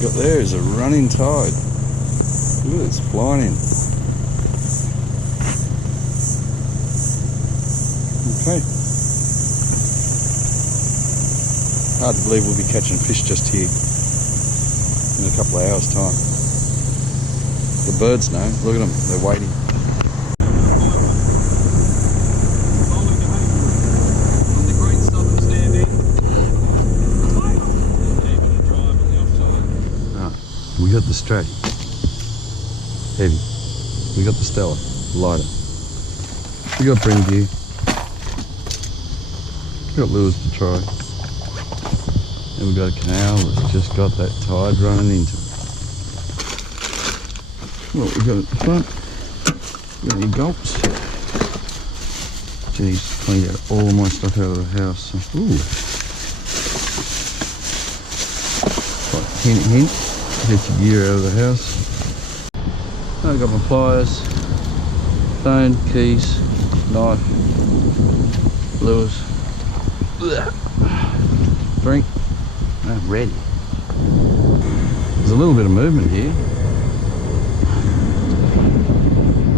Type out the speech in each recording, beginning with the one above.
we've got there is a running tide. Look at it, it's flying in. Okay. Hard to believe we'll be catching fish just here in a couple of hours' time. The birds know. Look at them, they're waiting. We got the Strat, heavy. We got the Stella, lighter. We got Bream gear. We got lures to try. And we got a canal that's just got that tide running into it. What we got at the front? We got any gulps? Geez, trying to get all my stuff out of the house. So, ooh. Like, hint, hint. Get your gear out of the house. I've got my pliers, phone, keys, knife, lures, drink. I'm ready. There's a little bit of movement here.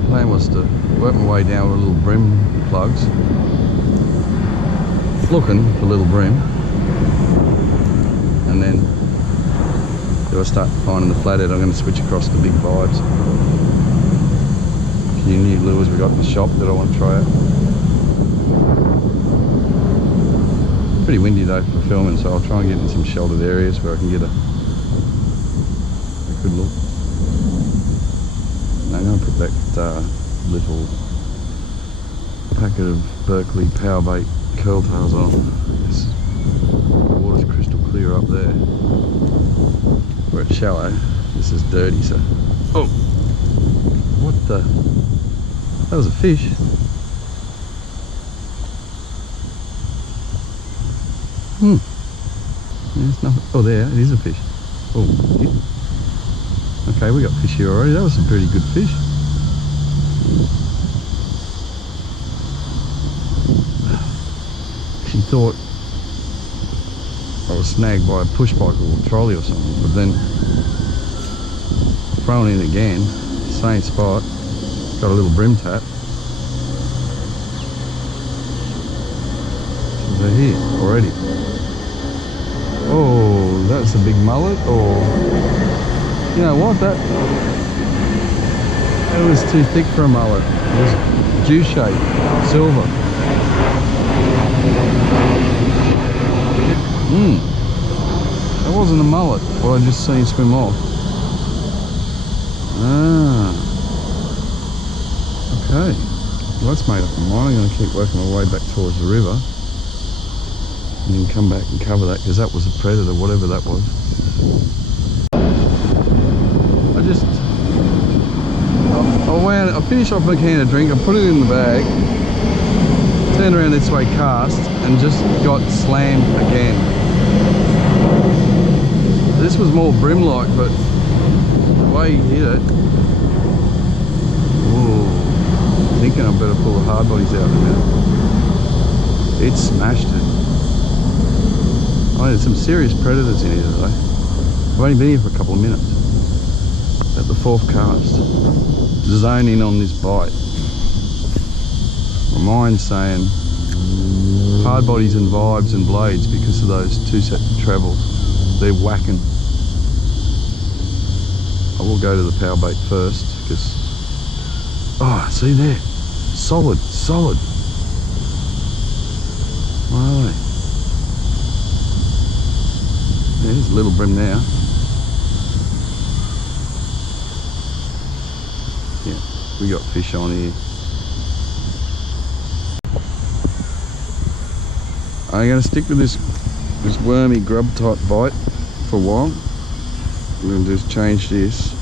The plan was to work my way down with little bream plugs, looking for little bream, and then if I start finding the flathead, I'm going to switch across to big vibes. A few new lures we got in the shop that I want to try out. Pretty windy though for filming, so I'll try and get in some sheltered areas where I can get a good look. Now I'm going to put that little packet of Berkeley power bait curl tails on. This water's crystal clear up there. Where it's shallow, this is dirty, so... Oh! What the... That was a fish. There's nothing... Oh, there, it is a fish. Oh, yeah. Okay, we got fish here already. That was a pretty good fish. She thought I was snagged by a push bike or a trolley or something, but then thrown in again, same spot, got a little bream tap. So they're here already. Oh, that's a big mullet, or you know what, that was too thick for a mullet. It was juice shape, silver. That wasn't a mullet, what I just seen swim off. Ah. Okay. Well, that's made up my mind. I'm going to keep working my way back towards the river. And then come back and cover that, because that was a predator, whatever that was. I finished off my can of drink, I put it in the bag, turned around this way, cast, and just got slammed again. This was more bream-like, but the way he hit it, whoa, I'm thinking I better pull the hard bodies out in a minute. It smashed it. I mean, there's some serious predators in here today. I've only been here for a couple of minutes. At the fourth cast, zone in on this bite. My mind's saying hard bodies and vibes and blades because of those two sets of trebles. They're whacking. I will go to the power bait first because, oh, see there, solid, solid. Where are they? There's a little bream now. Yeah, we got fish on here. I'm going to stick with this wormy grub type bite for a while. I'm going to just change this.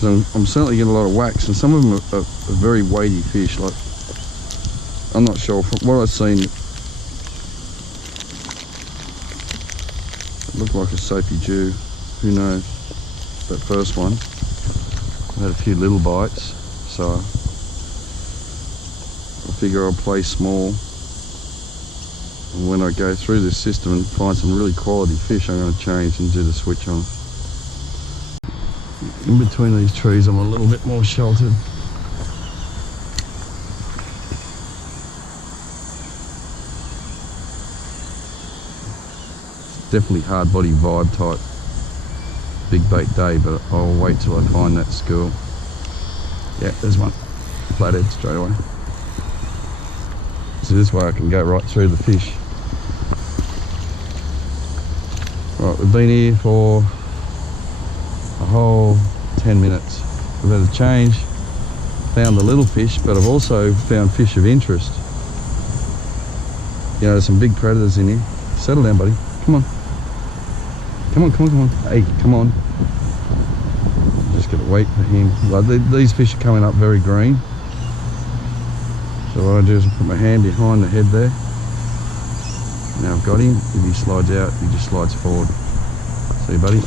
So I'm certainly getting a lot of wax, and some of them are very weighty fish. Like, I'm not sure, from what I've seen, it looked like a soapy Jew. Who knows? That first one, I had a few little bites, so I figure I'll play small And when I go through this system and find some really quality fish, I'm going to change and do the switch on. In between these trees I'm a little bit more sheltered. Definitely hard body vibe type big bait day, but I'll wait till I find that school. Yeah, there's one. Flathead straight away. So this way I can go right through the fish. Right, we've been here for a whole 10 minutes. We've had a change, found the little fish, but I've also found fish of interest. You know, there's some big predators in here. Settle down, buddy. Come on. Come on, come on, come on. Hey, come on. Just gotta wait for him. Like, these fish are coming up very green. So what I do is I put my hand behind the head there. Now I've got him. If he slides out, he just slides forward. See, buddy?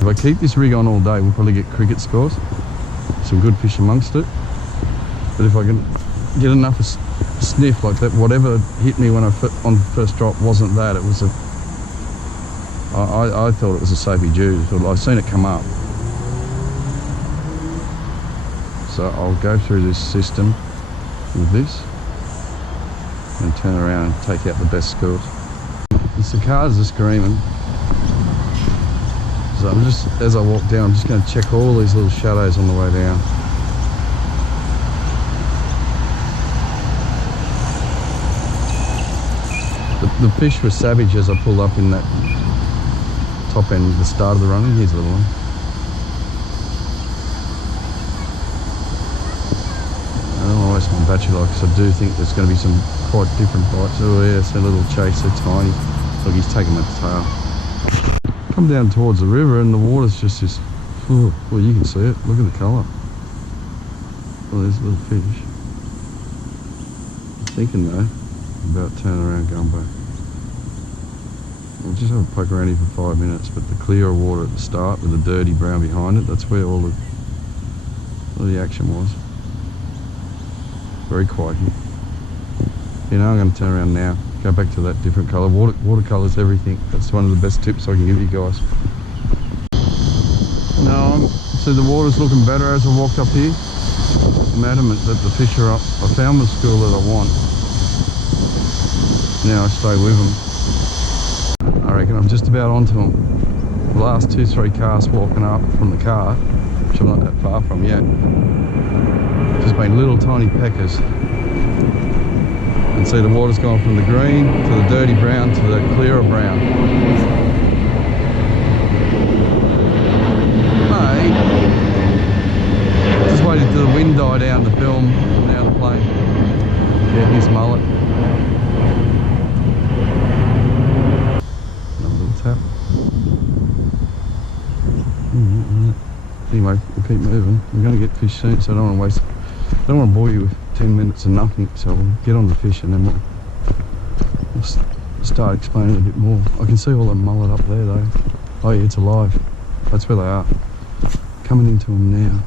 If I keep this rig on all day, we'll probably get cricket scores. Some good fish amongst it. But if I can get enough sniff like that, whatever hit me when I on the first drop wasn't that. It was a. I thought it was a soapy Jew. I've seen it come up. So I'll go through this system with this and turn around and take out the best scores. The cicadas are screaming. So I'm just, as I walk down, I'm just going to check all these little shadows on the way down. The fish were savage as I pulled up in that top end, the start of the running. Here's a little one. I don't want to waste my battery life because I do think there's going to be some quite different bites. Oh yeah, it's a little chase, they're tiny. Look, he's taking my tail. Come down towards the river and the water's just this, oh, well you can see it, look at the colour. Oh, there's a little fish. I'm thinking though, about turning around going back. We'll just have a poke around here for 5 minutes, but the clearer water at the start with the dirty brown behind it, that's where all the action was. Very quiet here. You know, I'm going to turn around now, go back to that different colour. Watercolour's everything. That's one of the best tips I can give you guys. Now, see the water's looking better as I walked up here. I'm adamant that the fish are up. I found the school that I want. Now I stay with them. I reckon I'm just about onto them. The last 2-3 casts walking up from the car, which I'm not that far from yet. Just been little tiny peckers. And see the water's gone from the green to the dirty brown to the clearer brown. Hey, just waited till the wind died down to film. Now the plane. Yeah, here's mullet. Tap. Anyway, we'll keep moving. We're going to get fish soon, so I don't want to waste. I don't want to bore you with 10 minutes of nothing. So we'll get on the fish and then we'll start explaining a bit more. I can see all that mullet up there though. Oh yeah, it's alive. That's where they are. Coming into them now.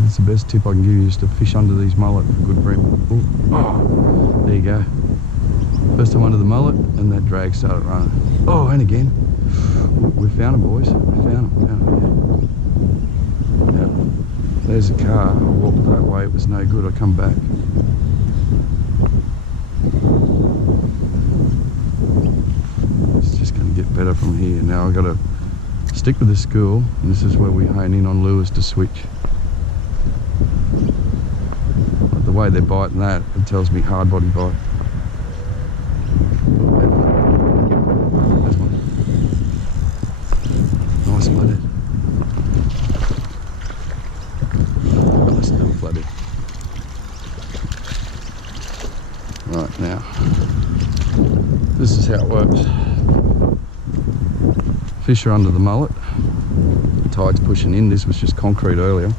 It's the best tip I can give you is to fish under these mullet for good bream. Oh, there you go. First time under the mullet and that drag started running. Oh, and again. We found them, boys. We found them. Yeah. There's a car. I walked that way. It was no good. I come back. It's just going to get better from here. Now I've got to stick with the school, and this is where we hone in on lures to switch. But the way they're biting that, it tells me hard body bite. There's one. Nice flathead. Nice little flathead. Right, now, this is how it works. Fish are under the mullet. The tide's pushing in. This was just concrete earlier.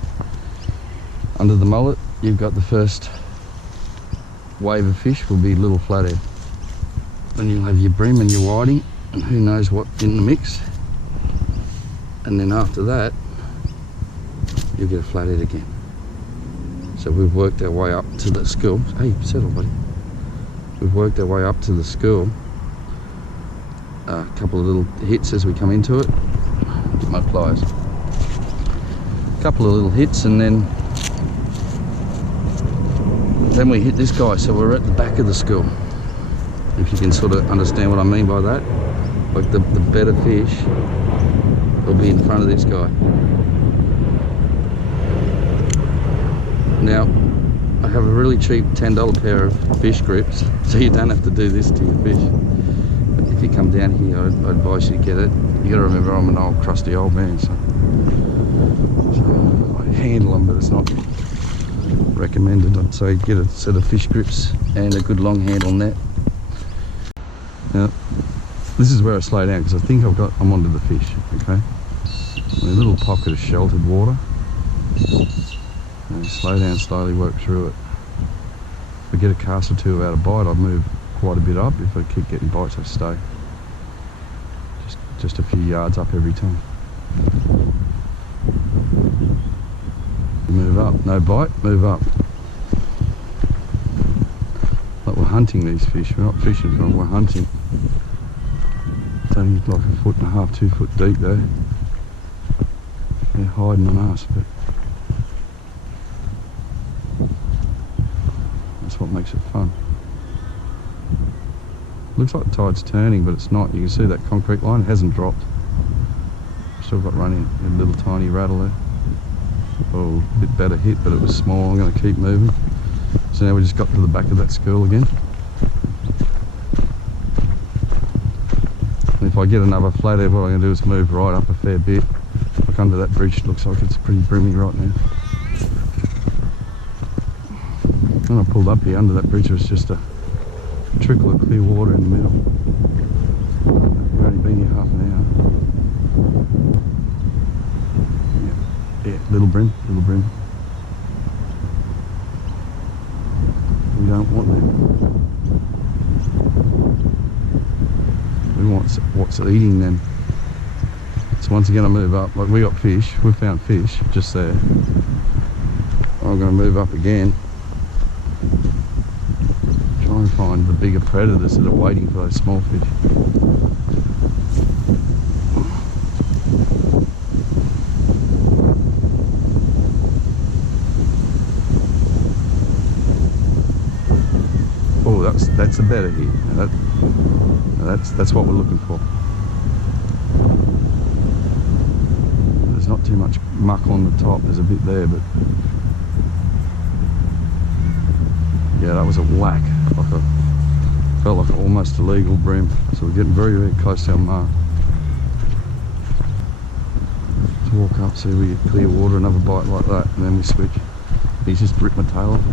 Under the mullet, you've got the first wave of fish will be little flathead. Then you'll have your bream and your whiting, and who knows what in the mix. And then after that, you'll get a flathead again. So we've worked our way up to the school. Hey, settle, buddy. We've worked our way up to the school. A couple of little hits as we come into it. My pliers. A couple of little hits, and then we hit this guy. So we're at the back of the school. If you can sort of understand what I mean by that. Like the better fish will be in front of this guy. Now, I have a really cheap $10 pair of fish grips, so you don't have to do this to your fish. But if you come down here, I'd advise you to get it. You gotta remember I'm an old crusty old man, so I handle them, but it's not recommended. I'd say get a set of fish grips and a good long handle net. Now, this is where I slow down because I think I'm onto the fish, okay? A little pocket of sheltered water. And slow down, slowly work through it. If I get a cast or two without a bite, I move quite a bit up. If I keep getting bites, I stay. Just a few yards up every time. Move up, no bite, move up. Like we're hunting these fish, we're not fishing for them, we're hunting. It's only like 1.5 foot, 2 foot deep though. They're hiding on us, but that's what makes it fun. Looks like the tide's turning, but it's not. You can see that concrete line hasn't dropped. Still got running a little tiny rattle there. Oh, a bit better hit, but it was small. I'm going to keep moving. So now we just got to the back of that school again. And if I get another flathead, what I'm going to do is move right up a fair bit. Look under that bridge, it looks like it's pretty brimmy right now. When I pulled up here under that bridge, there was just a trickle of clear water in the middle. We've only been here half an hour. Yeah, little brim. We don't want them. We want what's eating them. So once again I move up, like we got fish, we found fish just there. I'm going to move up again. Try and find the bigger predators that are waiting for those small fish. Oh, that's a better hit. That's what we're looking for. There's not too much muck on the top. There's a bit there, but yeah, that was a whack. Felt like an almost illegal brim. So we're getting very, very close to our mark. Let's walk up, see if we get clear water, another bite like that, and then we switch. He's just ripped my tail off.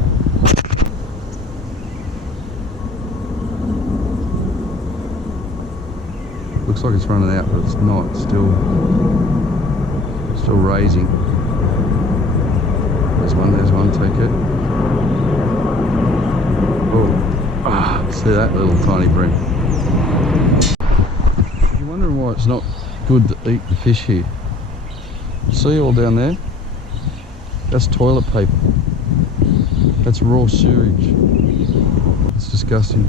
Looks like it's running out, but it's not. It's still raising. There's one, take it. Oh, see that little tiny brim. You're wondering why it's not good to eat the fish here. See all down there? That's toilet paper. That's raw sewage. It's disgusting.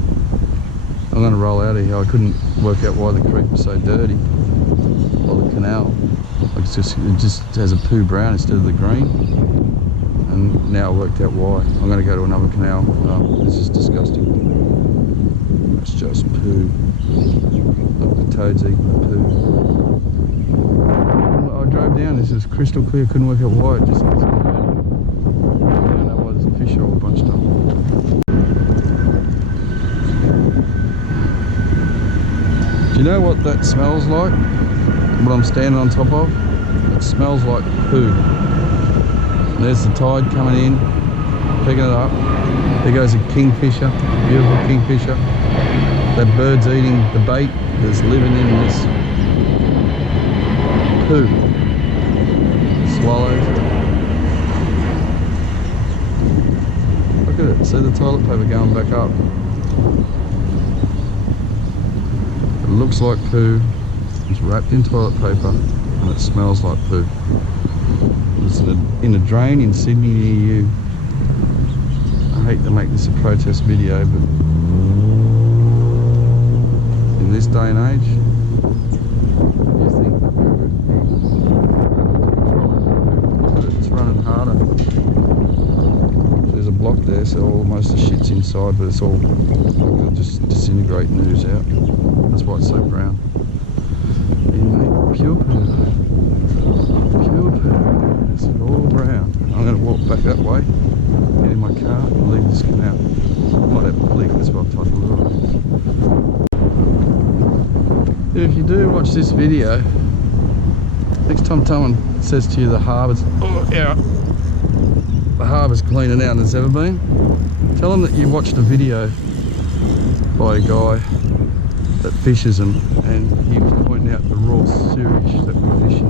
I'm going to roll out of here. I couldn't work out why the creek was so dirty, or the canal. Like it just has a poo brown instead of the green. And now I worked out why. I'm going to go to another canal. Oh, this is disgusting. It's just poo. Look, the toads eating the poo. I drove down. This is crystal clear. Couldn't work out why. It just looks dirty. I don't know why there's a fish all bunched up. Do you know what that smells like? What I'm standing on top of? It smells like poo. And there's the tide coming in, picking it up. There goes a kingfisher, beautiful kingfisher. That bird's eating the bait that's living in this poo. Swallows. Look at it, see the toilet paper going back up. It looks like poo, it's wrapped in toilet paper, and it smells like poo. It's in a drain in Sydney near you. week to make this a protest video, but in this day and age, you think look at it, it's running harder. There's a block there, so almost the shit's inside, but it's all it'll just disintegrate and ooze out. That's why it's so brown. Yeah, mate, pure poo. Pure poo. It's all brown. I'm going to walk back that way, get in my car, and leave this canal. I might have to leave this while I type a lure. If you do watch this video, next time someone says to you the harbour's the harbour's cleaner now than it's ever been, tell them that you watched a video by a guy that fishes them, and he was pointing out the raw sewage that we're fishing.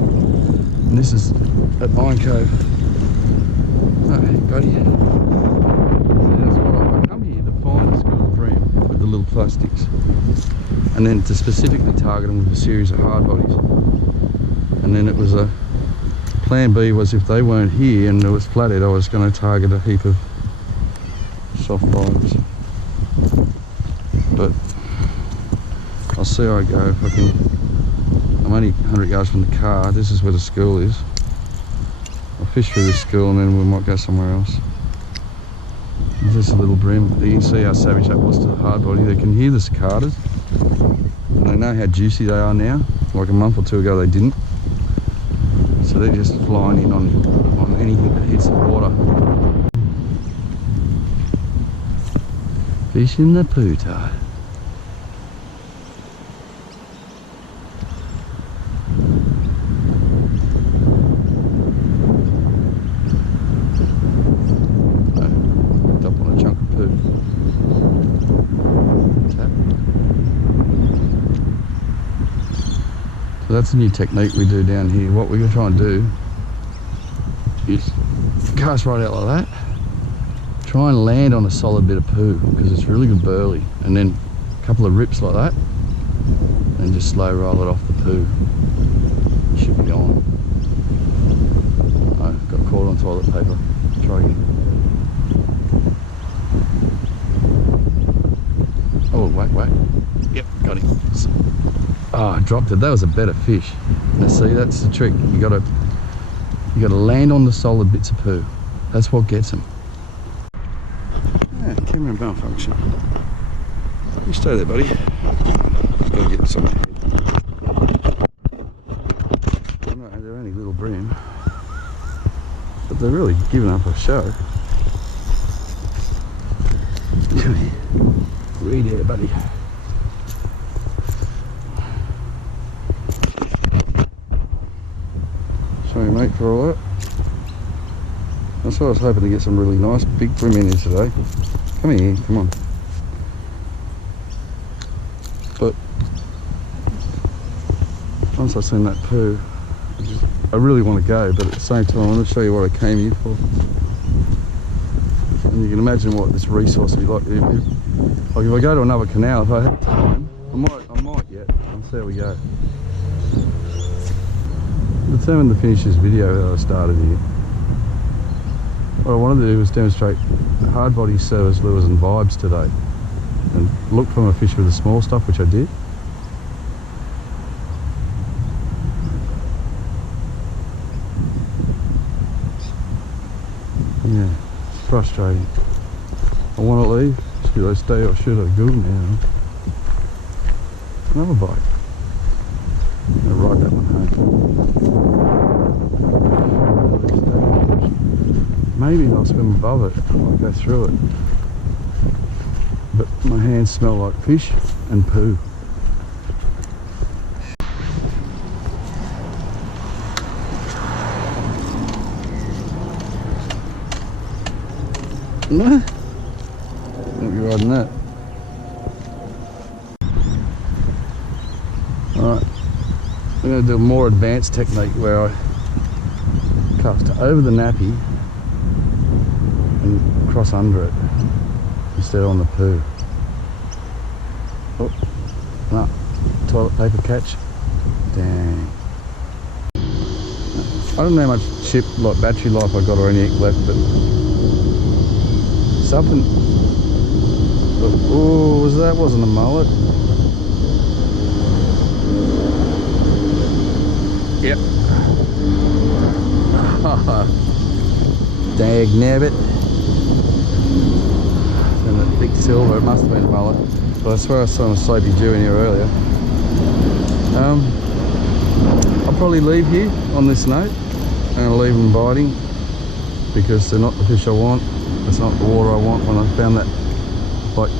And this is at Iron Cove. Oh, hey buddy. That's what I come here to find a school of bream with the little plastics, and then to specifically target them with a series of hard bodies. And then it was a plan B was if they weren't here and there was flathead, I was going to target a heap of soft bottoms. But I'll see how I go. If I can. I'm only 100 yards from the car. This is where the school is. I'll fish through this school and then we might go somewhere else. There's just a little bream. You can see how savage that was to the hard body. They can hear the cicadas. And they know how juicy they are now. Like a month or two ago they didn't. So they're just flying in on anything that hits the water. Fish in the poo tide. Up on a chunk of poo. Tap. So that's a new technique we do down here. What we're going to try and do is cast right out like that, try and land on a solid bit of poo because it's really good burley, and then a couple of rips like that and just slow roll it off the poo. You should be on. Oh, got caught on toilet paper. Try again. Oh, whack whack. Yep, got him. Oh, I dropped it. That was a better fish. Now see, that's the trick. You gotta land on the solid bits of poo. That's what gets them. Yeah, camera malfunction. You stay there, buddy. Gotta get this on my head. No, they're only little bream, but they're really giving up a show. Read it, buddy. Sorry mate for all that. That's why I was hoping to get some really nice big bream in here today. Come here, come on. But once I've seen that poo, I really want to go, but at the same time I want to show you what I came here for. And you can imagine what this resource would be like. Like if I go to another canal, if I had time, I might yet. I'll see how we go. I'm determined to finish this video that I started here. What I wanted to do was demonstrate hard body service lures and vibes today, and look from a fish with the small stuff, which I did. Yeah, it's frustrating. I want to leave. Should I stay or should I go now? Another bite. I'm going to ride that one home. Maybe I'll swim above it, I might go through it. But my hands smell like fish and poo. No, won't be riding that. Alright, I'm going to do a more advanced technique where I cast over the nappy and cross under it instead of on the poo. Oh, no, toilet paper catch. Dang. I don't know how much chip, like battery life I got or any left, but something. Oh, wasn't a mullet? Yep. Dag nabbit. And the thick silver, it must have been a mullet. But I swear I saw a sleepy Jew in here earlier. I'll probably leave here on this note. I'm going to leave them biting because they're not the fish I want. It's not the water I want. When I found that, like,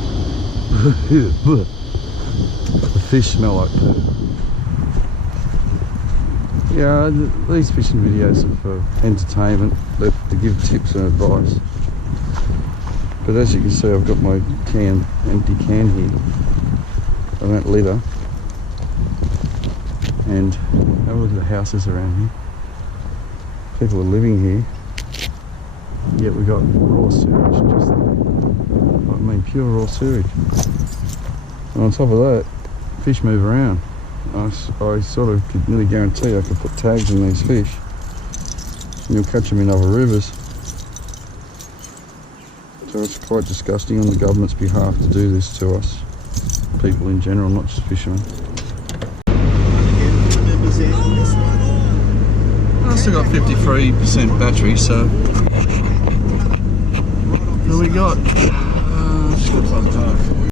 the fish smell like poo. Yeah, these fishing videos are for entertainment, to give tips and advice. But as you can see, I've got my empty can here. I don't litter. And have a look at the houses around here. People are living here. Yet we got raw sewage, pure raw sewage. And on top of that, fish move around. I sort of could nearly guarantee I could put tags in these fish and you'll catch them in other rivers. So it's quite disgusting on the government's behalf to do this to us. People in general, not just fishermen. I've still got 53% battery, so what do we got? Just got